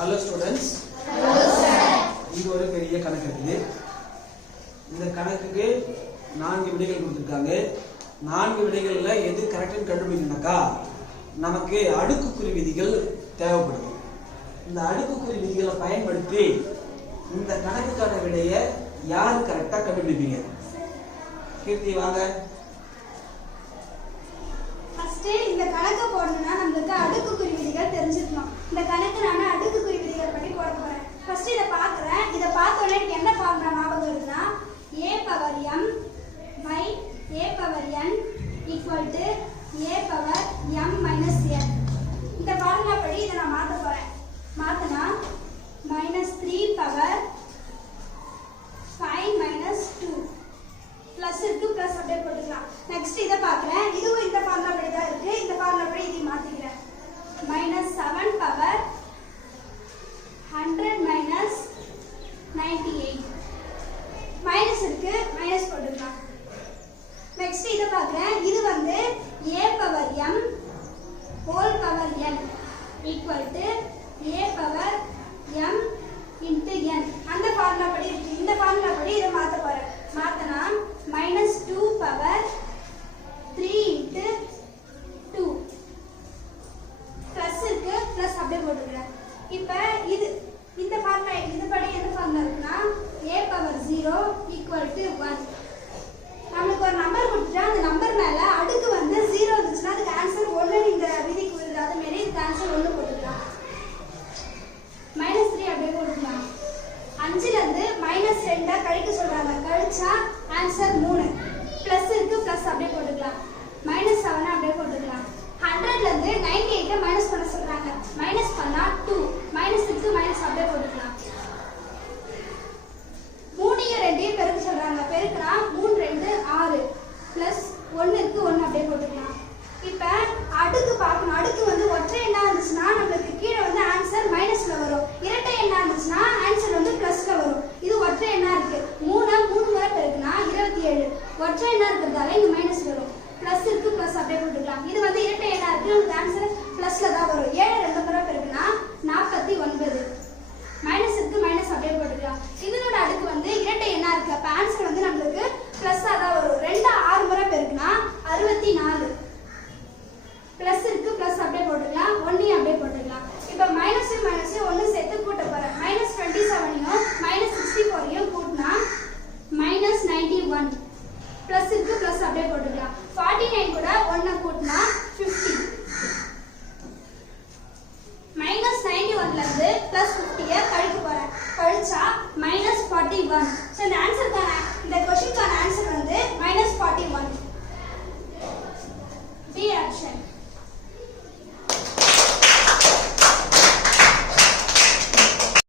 Hello students. Hello sir. இங்க ஒரு பெரிய கணக்கு இருக்குது. இந்த கணக்குக்கு 4 விடைகள் கொடுத்திருக்காங்க. 4 விடைகள்ல எது கரெக்ட்னு கண்டுபிடிக்கணும்னாக்கா நமக்கு அடுக்குக்குறி விதிகள் தேவைப்படுது. இந்த அடுக்குக்குறி விதிகளை பயன்படுத்தி இந்த கணக்குக்கான விடையை யார் கரெக்டா கண்டுபிடிப்பீங்க? கீர்த்தி வாங்க. இந்த கணக்கு போடணும்னா நமக்கு அடுக்குக்குறி விதிகள் தெரிஞ்சிருக்கணும். இந்த கணக்கு நான் அடுக்குக்குறி விதிகள் பற்றி போட போறேன். ஃபர்ஸ்ட் இத பாக்குறேன். இத பார்த்த உடனே எனக்கு என்ன ஃபார்முலா ஞாபகம் வருதுன்னா a power m by a power n equal to a power m minus n. இந்த ஃபார்முலா படி இத நான் மாத்த போறேன். மாத்தனா -3 power 5 minus 2 பிளஸ் இருக்கு பிளஸ் அப்படியே போட்டுக்கலாம். நெக்ஸ்ட் இத பார்க்கறேன். இதுவும் இந்த ஃபார்முலா படி தான் இருக்கு. இந்த ஃபார்முலா படி இதை மாத்திக்கிறேன். -7 பவர் 100 minus 98 மைனஸ் இருக்கு மைனஸ் போட்டுக்கலாம். நெக்ஸ்ட் இத பார்க்கறேன். இது வந்து a power m whole power n equal to a power m into n. அந்த ஃபார்முலா படி இருக்கு. இந்த ஃபார்முலா படி இத மாத்த போறேன். மாத்தனா -2 power 3 into 2 பிளஸ் இருக்கு பிளஸ் அப்படியே போட்டுக்கிறேன். இப்போ இது இந்த ஃபார்முலா இது படி என்ன ஃபார்முலா இருக்குன்னா a power 0 equal to 1. நமக்கு ஒரு நம்பர் கொடுத்துட்டா அந்த நம்பர் மேல அடுக்கு வந்து 0 இருந்துச்சுன்னா அதுக்கு ஆன்சர் 1 இந்த விதிக்கு வருது. அதே மாதிரி இதுக்கு ஆன்சர் 1 போட்டுக்கலாம். -3 அப்படியே போட்டுக்கலாம். 5ல இருந்து -2 கழிக்க சொல்றாங்க. கழிச்சா ஆன்சர் 3. பிளஸ் இருக்கு பிளஸ் அப்படியே போட்டுக்கலாம். -7 அப்படியே போட்டுக்கலாம். 100ல இருந்து 98 மைனஸ் பண்ண சொல்றாங்க. மைனஸ் பண்ணா 2. மைனஸ் இருக்கு மைனஸ் அப்படியே போட்டுக்கலாம். 3யும் 2யும் பெருக்க சொல்றாங்க. பெருக்குனா 3 2 6 பிளஸ் 1 இருக்கு 1 அப்படியே போட்டுக்கலாம். இப்போ அடுக்கு பார்க்கணும். அடுக்கு வந்து ஒற்றை எண்ணா இருந்துச்சுன்னா நமக்கு கீழே வந்து ஆன்சர் மைனஸ்ல வரும். இரட்டை எண்ணா இருந்துச்சுன்னா ஆன்சர் வந்து பிளஸ்ல வரும். இது ஒற்றை எண்ணா இருக்கு. 3 முறை பெருக்குனா 27. ஒற்றை எண்ணா இருக்கிறதால இங்க மைனஸ் வரும். பிளஸ் இருக்கு பிளஸ் அப்படியே போட்டுக்கலாம். இது வந்து இரட்டை எண்ணா இருக்கு. நமக்கு ஆன்சர் பிளஸ்ல தான் வரும். 7 2 முறை பெருக்குனா 49. மைனஸ் இருக்கு மைனஸ் அப்படியே போட்டுக்கலாம். இதனோட அடுக்கு வந்து இரட்டை எண்ணா இருக்கு. அப்ப ஆன்சர் வந்து நமக்கு பிளஸ்ஸா தான் வரும். 2 6 முறை பெருக்குனா 64. பிளஸ் இருக்கு பிளஸ் அப்படியே போட்டுக்கலாம். 1 அப்படியே போட்டுக்கலாம். இப்போ மைனஸ் மைனஸ் 1 சேர்த்து கூட்ட போறேன். -27யும் -64யும் கூட்டினா -91. பிளஸ் இருக்கு பிளஸ் அப்படியே போட்டுக்கலாம். 49 கூட 1 கூட்டினா 50. -91ல இருந்து +50 கழிக்க போறேன். கழிச்சா -41. சோ இந்த ஆன்சருக்கான இந்த